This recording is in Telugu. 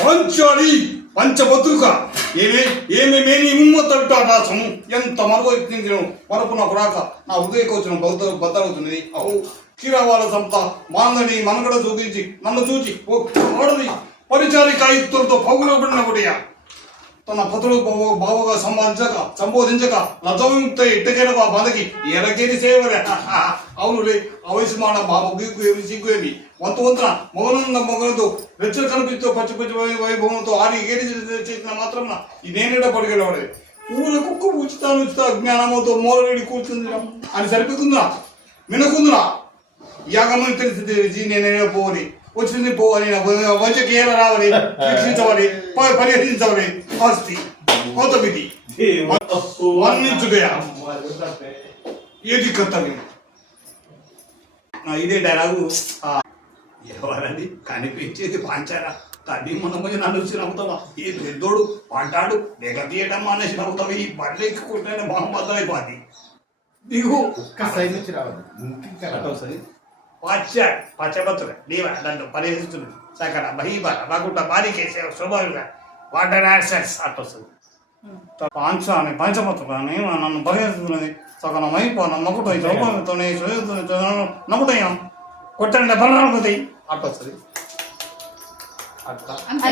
పంచాలి పంచభద్రుక ఏమేమేని ఉమ్మతట్టాసము ఎంత మరొక మరపు నాకు రాక నా హృదయకోచనం బద్దలవుతున్నది. అవు క్షీరవాల సంత మాందని మనగడ చూపించి నన్ను చూచి ఓడది పరిచారికాయుక్తులతో పగులబడినప్పుడయ్యా తన పతులు బావగా సంబోధించక లజముక్త ఇట్టకైన బాధకి ఎరగేది సేవలే. అవునులే అవయసుమాన మా ముగ్గుకు ఏమి సిగ్గు ఏమి వంతున మొగలతో రెచ్చలు కనిపిస్తూ పచ్చి పచ్చి వైభవంతో ఆడి ఏది చేసిన మాత్రం ఈ నేనేడా పడిగలవాడే ఊళ్ళో కుక్క ఉచిత జ్ఞానముతో మూలవేడి కూర్చుంది అని సరిపోతుందా వినకుందునా యాగమని తెలిసి నేనే పోవాలి వచ్చింది పోవాలి వంచకి ఏల రావాలి రక్షించవాలి పరిహరించవాలి ఆస్తి కొత్త విధి వర్ణించుటయా ఏది కర్తవ్యం. ఇదే డైలాగు. ఎవరది కనిపించేది పాంచారా తల్లి మనమని నన్ను వచ్చి నవ్వుతావా? ఈ పెద్దోడు పంటాడు లేక తీయటం అనేసి నవ్వుతావు. ఈ బళ్ళు ఎక్కుంటే మొహమ్మద్దమైపోద్ది. దిగు రావాలి పచ్చబత్తులు నీవ నన్ను పరిహరిస్తుంది సకల మహీబాల బగుంట బారికేసే స్వభావిగా వాటర్ యాక్సెస్ అట్ వస్తుంది. పాంచాన్ని పంచబత్తులని నన్ను పరిహరిస్తున్నది సకల మైపోన నవ్వుతాయి చౌపతోనే నవ్వుతాయా కొట్టండి బలరావుతాయి అట్ వస్తుంది. అట్లా అంతే.